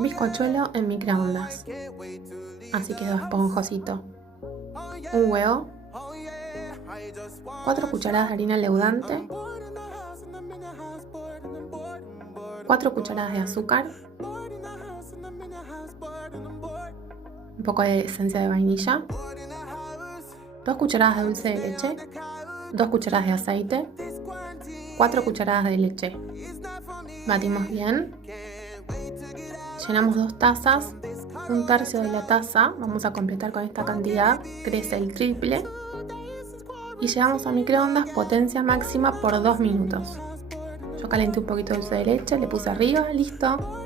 Bizcochuelo en microondas. Así quedó esponjosito. Un huevo. 4 cucharadas de harina leudante. 4 cucharadas de azúcar. Un poco de esencia de vainilla. 2 cucharadas de dulce de leche. 2 cucharadas de aceite. 4 cucharadas de leche. Batimos bien. Llenamos 2 tazas. 1/3 de la taza. Vamos a completar con esta cantidad. Crece el triple. Y llevamos a microondas potencia máxima por 2 minutos. Yo calenté un poquito de dulce de leche, le puse arriba, listo.